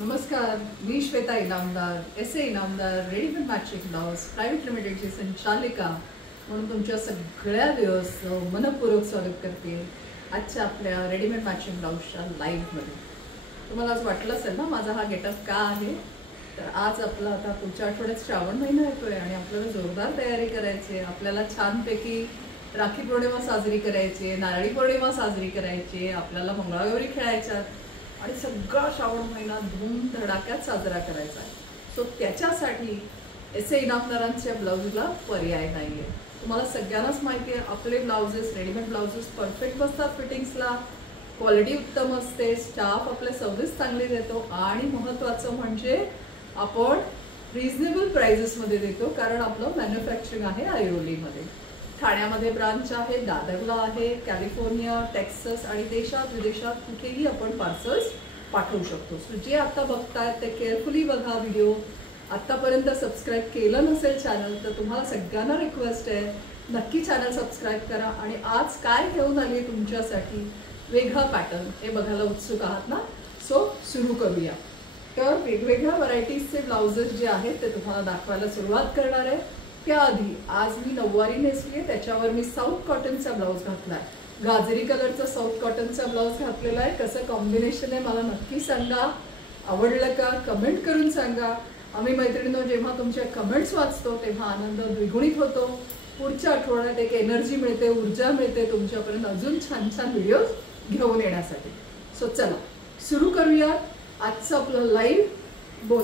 नमस्कार, मी Shweta Inamdar, S A. Inamdar, readymade matching blouse private लिमिटेडची संचालिका म्हणून तुमच्या सगळ्या व्ह्युअर्सचं मनपूर्वक स्वागत करते आजच्या आपल्या रेडीमेड मॅचिंग ब्लाउजच्या लाईव्हमध्ये. तुम्हाला आज वाटलं असेल ना माझा हा गेटअप का आहे, तर आज आपला आता पुढच्या आठवड्यात श्रावण महिना येतोय आणि आपल्याला जोरदार तयारी करायची आहे. आपल्याला छानपैकी राखी पौर्णिमा साजरी करायची आहे, नारळी पौर्णिमा साजरी करायची आहे, आपल्याला मंगळागौरी खेळायच्या आणि सगळा श्रावण महिना धूमधडाक्यात साजरा करायचा आहे. सो त्याच्यासाठी एस.ए. इनामदारांच्या ब्लाऊजला पर्याय नाही आहे. तुम्हाला सगळ्यांनाच माहिती आहे आपले ब्लाउजेस, रेडीमेड ब्लाउजेस परफेक्ट बसतात फिटिंग्सला, क्वालिटी उत्तम असते, स्टाफ आपले सर्व्हिस चांगली देतो आणि महत्त्वाचं म्हणजे आपण रिजनेबल प्राइजेसमध्ये देतो, कारण आपलं मॅन्युफॅक्चरिंग आहे ऐरोलीमध्ये. ठाण्यामध्ये ब्रांच आहे, दादरला आहे, कॅलिफोर्निया, टेक्सास आणि देशात विदेशात कुठेही आपण पार्सल्स पाठवू शकतो. सो जे आता बघतायत ते केअरफुली बघा व्हिडिओ. आत्तापर्यंत सबस्क्राईब केलं नसेल चॅनल तर तुम्हाला सगळ्यांना रिक्वेस्ट आहे, नक्की चॅनल सबस्क्राईब करा. आणि आज काय घेऊन आली तुमच्यासाठी वेगळा पॅटर्न हे बघायला उत्सुक आहात ना. सो सुरू करूया. तर वेगवेगळ्या व्हरायटीजचे ब्लाउजेस जे आहेत ते तुम्हाला दाखवायला सुरुवात करणार आहे. त्याआधी आज मी नऊवारी नेसली आहे, त्याच्यावर मी साऊथ कॉटनचा ब्लाऊज घातलाय. गाजरी कलरचा साऊथ कॉटनचा ब्लाऊज घातलेला आहे. कसं कॉम्बिनेशन आहे मला नक्की सांगा. आवडलं का कमेंट करून सांगा. आम्ही मैत्रिणींनो जेव्हा तुमच्या कमेंट्स वाचतो तेव्हा आनंद द्विगुणित होतो. पुढच्या आठवड्यात एक एनर्जी मिळते, ऊर्जा मिळते तुमच्यापर्यंत अजून छान छान व्हिडिओज घेऊन येण्यासाठी. सो चला सुरू करूया आजचं आपलं लाईव्ह.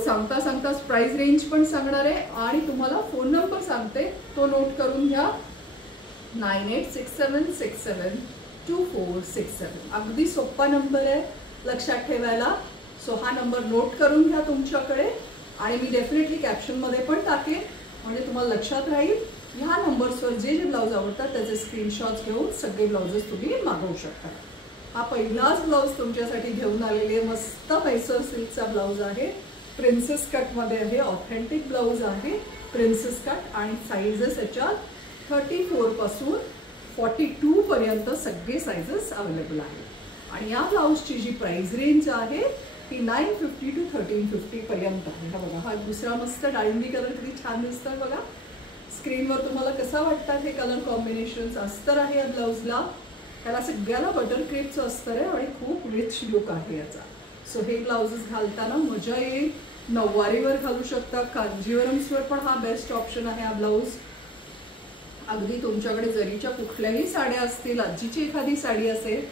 सांगता सांगताच प्राइस रेंज पण सांगणार आहे आणि तुम्हाला फोन नंबर सांगते, तो नोट करून घ्या. 9867672467. अगदी सोपा नंबर आहे लक्षात ठेवायला. सो हा नंबर नोट करून घ्या तुमच्याकडे आणि मी डेफिनेटली कॅप्शनमध्ये पण टाकेन म्हणजे तुम्हाला लक्षात राहील. ह्या नंबर्सवर जे जे ब्लाऊज आवडतात त्याचे स्क्रीनशॉट्स घेऊन सगळे ब्लाउजेस तुम्ही मागवू शकता. हा पहिलाच ब्लाऊज तुमच्यासाठी घेऊन आलेले मस्त मैसूर सिल्कचा ब्लाऊज आहे. प्रिन्सेस कटमध्ये आहे, ऑथेंटिक ब्लाऊज आहे प्रिन्सेस कट आणि साईजेस याच्यात 34 पासून 42 पर्यंत सगळे साईजेस अवेलेबल आहेत. आणि या ब्लाऊजची जी प्राइस रेंज आहे ती 950 to 1350 पर्यंत आहे. हा बघा, हा दुसरा मस्त डाळिंबी कलर किती छान दिसतोय बघा स्क्रीनवर. तुम्हाला कसा वाटतात हे कलर कॉम्बिनेशन्स. अस्तर आहे या ब्लाऊजला, त्याला सगळ्याला बटर क्रेपचं अस्तर आहे आणि खूप रिच लुक आहे याचा. सो हे ब्लाउजेस घालताना मजा येईल. नऊवारीवर घालू शकता, कांजीवरम्सवर पण हा बेस्ट ऑप्शन आहे. हा ब्लाऊज अगदी तुमच्याकडे जरीच्या कुठल्याही साड्या असतील, आजीची एखादी साडी असेल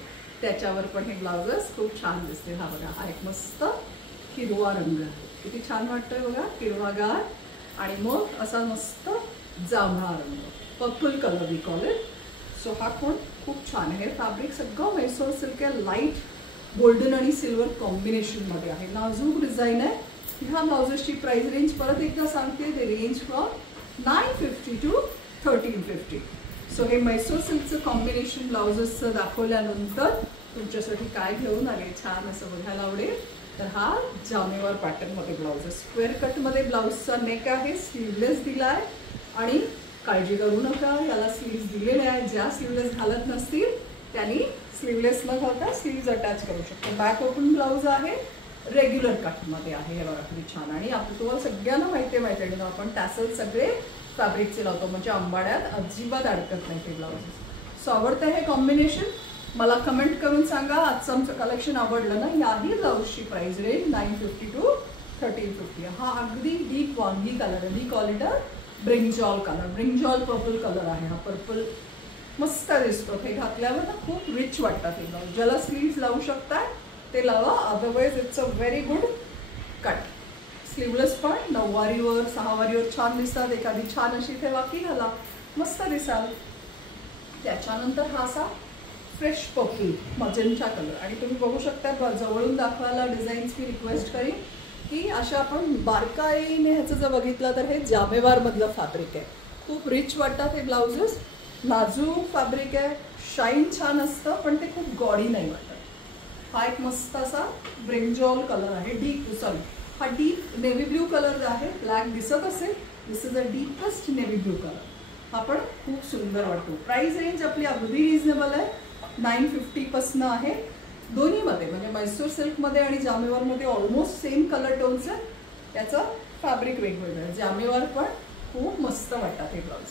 त्याच्यावर पण हे ब्लाउजेस खूप छान दिसते. हा बघा, हा एक मस्त हिरवा रंग आहे, किती छान वाटतोय बघा, हिरवागार आणि मग असा मस्त जांभळा रंग, purple colour we call it. So हा पण खूप छान आहे. फॅब्रिक सगळं मैसूर सिल्क आहे, लाईट गोल्डन आणि सिल्वर कॉम्बिनेशनमध्ये आहे, नाजूक डिझाईन आहे. ह्या ब्लाउजेसची प्राइस रेंज परत एकदा सांगते, ते रेंज फ्रॉम 950 to 1350. सो हे मैसूर सिल्कचं कॉम्बिनेशन ब्लाउजेसचं दाखवल्यानंतर तुमच्यासाठी काय घेऊन आले छान असं बघायला आवडेल. तर हा जामेवार पॅटर्नमध्ये ब्लाउज आहे, स्क्वेअर कटमध्ये ब्लाउजचा नेक आहे, स्लीवलेस दिला आहे आणि काळजी करू नका याला स्लीव्स दिलेले आहेत. ज्या स्लीवलेस घालत नसतील त्यांनी स्लीवलेस न घालता स्लीव्ज अटॅच करू शकतो. बॅक ओपन ब्लाऊज आहे, रेग्युलर कटमध्ये आहे. हे बघा किती छान. आणि आपण तुम्हाला सगळ्यांना माहिती आहे मैत्रिणी, आपण टॅसल सगळे फॅब्रिकचे लावतो म्हणजे आंबाड्यात अजिबात अडकत नाही ते ब्लाउजेस. सो आवडतं हे कॉम्बिनेशन मला कमेंट करून सांगा. आजचं आमचं कलेक्शन आवडलं ना. याही ब्लाऊजची प्राइस रेंज 950 to 1350. हा अगदी डीप वांगी कलर आहे, we call it a brinjal colour, brinjal purple colour आहे. हा पर्पल मस्त दिसतो. हे घातल्यावर ना खूप रिच वाटतात हे ब्लाऊज. ज्याला स्लीव्स लावू शकताय ते लावा, otherwise it's a very good cut. Sleeveless पण नऊवारीवर सहावारीवर छान दिसतात. एखादी छान अशी इथे वाकी घाला, मस्त दिसाल. त्याच्यानंतर हा असा फ्रेश पर्पल मजेंटा कलर आणि तुम्ही बघू शकता जवळून दाखवायला डिझाईन्स मी रिक्वेस्ट करीन की अशा आपण बारकाईने ह्याचं जर बघितलं तर हे जामेवारमधलं फॅब्रिक आहे. खूप रिच वाटतात हे ब्लाउजेस, नाजूक फॅब्रिक आहे, शाईन छान असतं पण ते खूप गॉडी नाही वाटत. हा एक मस्त असा ब्रिंजॉल कलर आहे, हा डीप नेव्ही ब्ल्यू कलर आहे. ब्लॅक दिसत असेल, this is a deepest navy blue colour. हा पण खूप सुंदर वाटतो. प्राइस रेंज आपली अगदी रिजनेबल आहे, 950 पासून आहे. दोन्हीमध्ये म्हणजे मैसूर सिल्कमध्ये आणि जामेवारमध्ये ऑलमोस्ट सेम कलर टोन्स आहे. याचं फॅब्रिक वेगवेगळं आहे. जामेवार पण खूप मस्त वाटतात हे ब्लाऊज.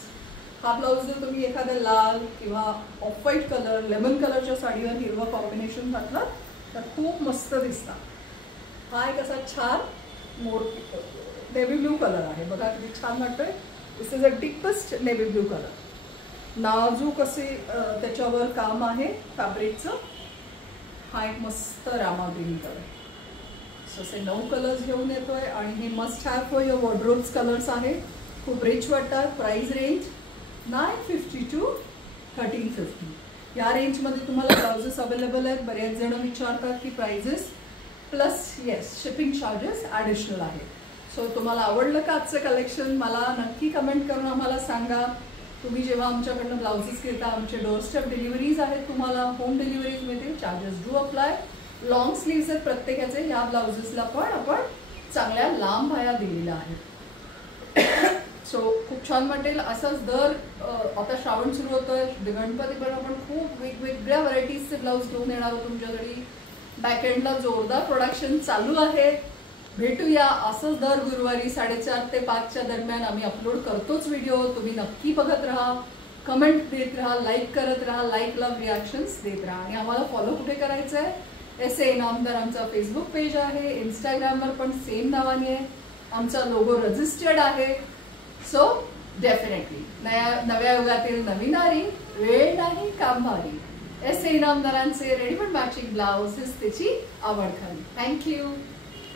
हा ब्लाऊज जर तुम्ही एखाद्या लाल किंवा ऑफ व्हाईट कलर, लेमन कलरच्या साडीवर हिरवं कॉम्बिनेशन घातलं तर खूप मस्त दिसतात. हा एक असा छान नेव्ही ब्लू कलर आहे. बघा किती छान वाटतोय. This is a deepest navy blue colour. नाजूक असे त्याच्यावर काम आहे फॅब्रिकचं. हा एक मस्त रामा ग्रीन कलर. सो असे 9 कलर्स घेऊन येतोय आणि हे must have for your wardrobes colours आहे. खूप रिच वाटतात. Price range 950 to 1350. या रेंजमध्ये तुम्हाला ब्लाउजेस अवेलेबल आहेत. बरेच जण विचारतात की prices plus yes shipping charges additional आहे. सो तुम्हाला आवडलं का आजचं कलेक्शन मला नक्की कमेंट करून आम्हाला सांगा. तुम्ही जेव्हा आमच्याकडनं ब्लाउजेस घेता आमचे डोरस्टेप डिलिव्हरीज आहेत. तुम्हाला होम डिलिव्हरीज मिळतील. Charges do apply. Long sleeves आहेत प्रत्येकाचे. या ब्लाउजेसला पण आपण चांगल्या लांब बाह्या दिलेल्या आहेत. सो खूप छान वाटेल. असंच दर आता श्रावण सुरू होतोय. गणपती पण आपण खूप वेगवेगळ्या व्हरायटीजचे ब्लाऊज घेऊन येणार आहोत तुमच्याकडे. बॅकएंडला जोरदार प्रोडक्शन चालू आहे. भेटूया असंच दर गुरुवारी 4:30 ते 5च्या दरम्यान. आम्ही अपलोड करतोच व्हिडिओ. तुम्ही नक्की बघत राहा, कमेंट देत राहा, लाईक करत राहा, लाईक लव्ह रिॲक्शन्स देत राहा. आणि आम्हाला फॉलो कुठे करायचं आहे? SA इनामदार आमचा फेसबुक पेज आहे. इंस्टाग्रामवर पण सेम नावाने आहे. आमचा लोगो रजिस्टर्ड आहे. सो डेफिनेटली नव्या युगातील नवीन नारी, वेळ नाही काम भारी. SA इनामदारांचे रेडीमेड मॅचिंग ब्लाउज त्याची आवड खाली. थँक्यू.